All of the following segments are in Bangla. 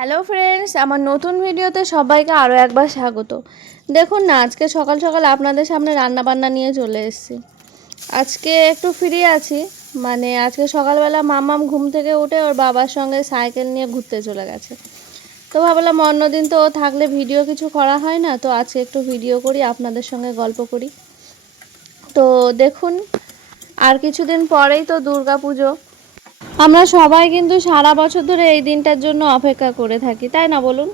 হ্যালো ফ্রেন্ডস, আমার নতুন ভিডিওতে সবাইকে আরও একবার স্বাগত। দেখুন না, আজকে সকাল সকাল আপনাদের সামনে রান্না বান্না নিয়ে চলে এসেছি। আজকে একটু ফ্রি আছি, মানে আজকে সকালবেলা মাম্মাম ঘুম থেকে উঠে ওর বাবার সঙ্গে সাইকেল নিয়ে ঘুরতে চলে গেছে। তো ভাবলাম অন্যদিন তো ও থাকলে ভিডিও কিছু করা হয় না, তো আজকে একটু ভিডিও করি, আপনাদের সঙ্গে গল্প করি। তো দেখুন, আর কিছুদিন পরেই তো দুর্গা পুজো। আমরা সবাই কিন্তু সারা বছর ধরে এই দিনটার জন্য অপেক্ষা করে থাকি, তাই না বলুন?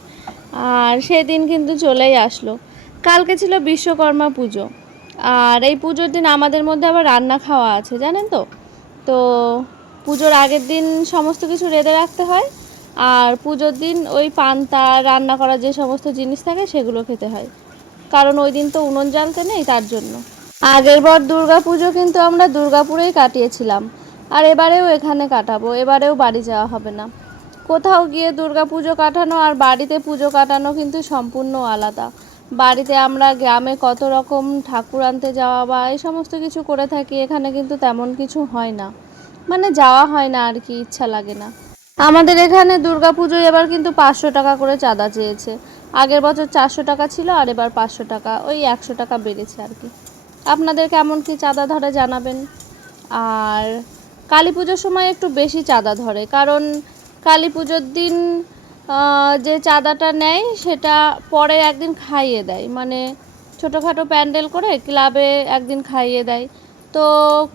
আর সেই দিন কিন্তু চলেই আসলো। কালকে ছিল বিশ্বকর্মা পুজো, আর এই পুজোর দিন আমাদের মধ্যে আবার রান্না খাওয়া আছে, জানেন তো? তো পুজোর আগের দিন সমস্ত কিছু রেঁধে রাখতে হয়, আর পুজোর দিন ওই পান্তা রান্না করা যে সমস্ত জিনিস থাকে সেগুলো খেতে হয়, কারণ ওই দিন তো উনুন জ্বালতে নেই, তার জন্য। আগের বার দুর্গা পুজো কিন্তু আমরা দুর্গাপুরেই কাটিয়েছিলাম, আর এবারেও এখানে কাটাবো। এবারেও বাড়ি যাওয়া হবে না। কোথাও গিয়ে দুর্গা পুজো কাটানো আর বাড়িতে পুজো কাটানো কিন্তু সম্পূর্ণ আলাদা। বাড়িতে আমরা গ্রামে কত রকম ঠাকুর আনতে যাওয়া বা এই সমস্ত কিছু করে থাকি, এখানে কিন্তু তেমন কিছু হয় না, মানে যাওয়া হয় না আর কি, ইচ্ছা লাগে না। আমাদের এখানে দুর্গা পুজোয় এবার কিন্তু 500 টাকা করে চাঁদা চেয়েছে। আগের বছর 400 টাকা ছিল, আর এবার 500 টাকা, ওই 100 টাকা বেড়েছে আর কি। আপনাদের কেমন কি চাঁদা ধরে জানাবেন। আর কালী পুজোর সময় একটু বেশি চাঁদা ধরে, কারণ কালী পুজোর দিন যে চাঁদাটা নেয় সেটা পরে একদিন খাইয়ে দেয়, মানে ছোটোখাটো প্যান্ডেল করে ক্লাবে একদিন খাইয়ে দেয়। তো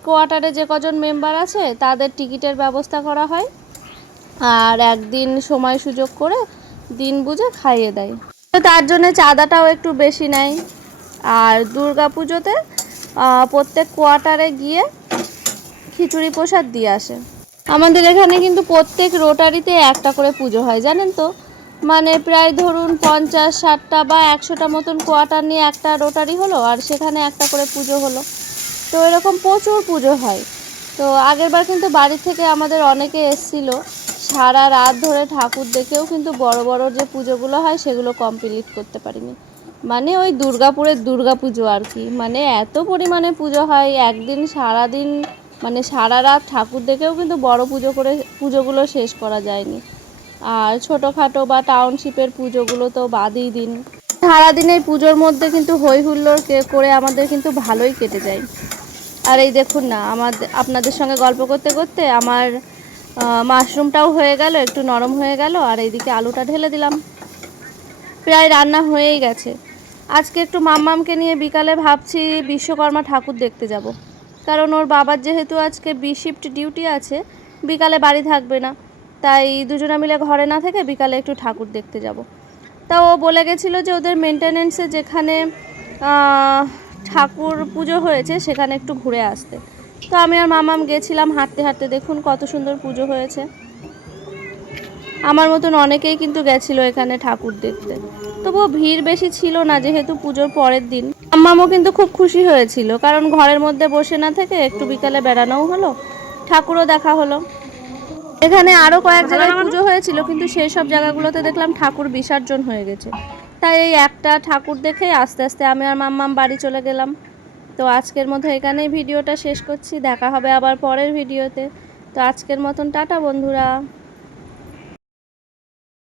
কোয়ার্টারে যে কজন মেম্বার আছে তাদের টিকিটের ব্যবস্থা করা হয়, আর একদিন সময় সুযোগ করে দিন বুঝে খাইয়ে দেয়। তো তার জন্য চাঁদাটাও একটু বেশি নেয়। আর দুর্গা পুজোতে প্রত্যেক কোয়ার্টারে গিয়ে খিচুড়ি প্রসাদ দিয়ে আসে। আমাদের এখানে কিন্তু প্রত্যেক রোটারিতে একটা করে পুজো হয়, জানেন তো? মানে প্রায় ধরুন 50-60টা বা 100টা মতন কোয়ার্টার নিয়ে একটা রোটারি হলো, আর সেখানে একটা করে পুজো হলো। তো এরকম প্রচুর পুজো হয়। তো আগেরবার কিন্তু বাড়ি থেকে আমাদের অনেকে এসেছিল, সারা রাত ধরে ঠাকুর দেখেও কিন্তু বড় বড় যে পুজোগুলো হয় সেগুলো কমপ্লিট করতে পারিনি। মানে ওই দুর্গাপুরের দুর্গা পুজো আর কি, মানে এত পরিমাণে পুজো হয় একদিন সারাদিন, মানে সারা রাত ঠাকুর দেখেও কিন্তু বড় পুজো করে পুজোগুলো শেষ করা যায়নি। আর ছোটোখাটো বা টাউনশিপের পুজোগুলো তো বাদই দিন। সারাদিন এই পুজোর মধ্যে কিন্তু হই হুল্লোড় করে আমাদের কিন্তু ভালোই কেটে যায়। আর এই দেখুন না, আপনাদের সঙ্গে গল্প করতে করতে আমার মাশরুমটাও হয়ে গেল, একটু নরম হয়ে গেল, আর এইদিকে আলুটা ঢেলে দিলাম। প্রায় রান্না হয়েই গেছে। আজকে একটু মাম্মামকে নিয়ে বিকালে ভাবছি বিশ্বকর্মা ঠাকুর দেখতে যাব, কারণ ওর বাবার যেহেতু আজকে শিফট ডিউটি আছে, বিকালে বাড়ি থাকবে না, তাই দুজনে মিলে ঘরে না থেকে বিকালে একটু ঠাকুর দেখতে যাব। তা ও বলে গেছিলো যে ওদের মেনটেনেন্সে যেখানে ঠাকুর পুজো হয়েছে সেখানে একটু ঘুরে আসতে। তো আমি আর মামাম গেছিলাম হাঁটতে হাঁটতে, দেখুন কত সুন্দর পুজো হয়েছে। আমার মতন অনেকেই কিন্তু গেছিলো এখানে ঠাকুর দেখতে, তবুও ভিড় বেশি ছিল না যেহেতু পুজোর পরের দিন। আম্মামও কিন্তু খুব খুশি হয়েছিল, কারণ ঘরের মধ্যে বসে না থেকে একটু বিকালে বেড়ানোও হলো, ঠাকুরও দেখা হলো। এখানে আরও কয়েক জায়গায় পুজো হয়েছিল, কিন্তু সেই সব জায়গাগুলোতে দেখলাম ঠাকুর বিসর্জন হয়ে গেছে। তাই এই একটা ঠাকুর দেখে আস্তে আস্তে আমি আর মাম্মাম বাড়ি চলে গেলাম। তো আজকের মতো এখানেই ভিডিওটা শেষ করছি, দেখা হবে আবার পরের ভিডিওতে। তো আজকের মতন টাটা বন্ধুরা।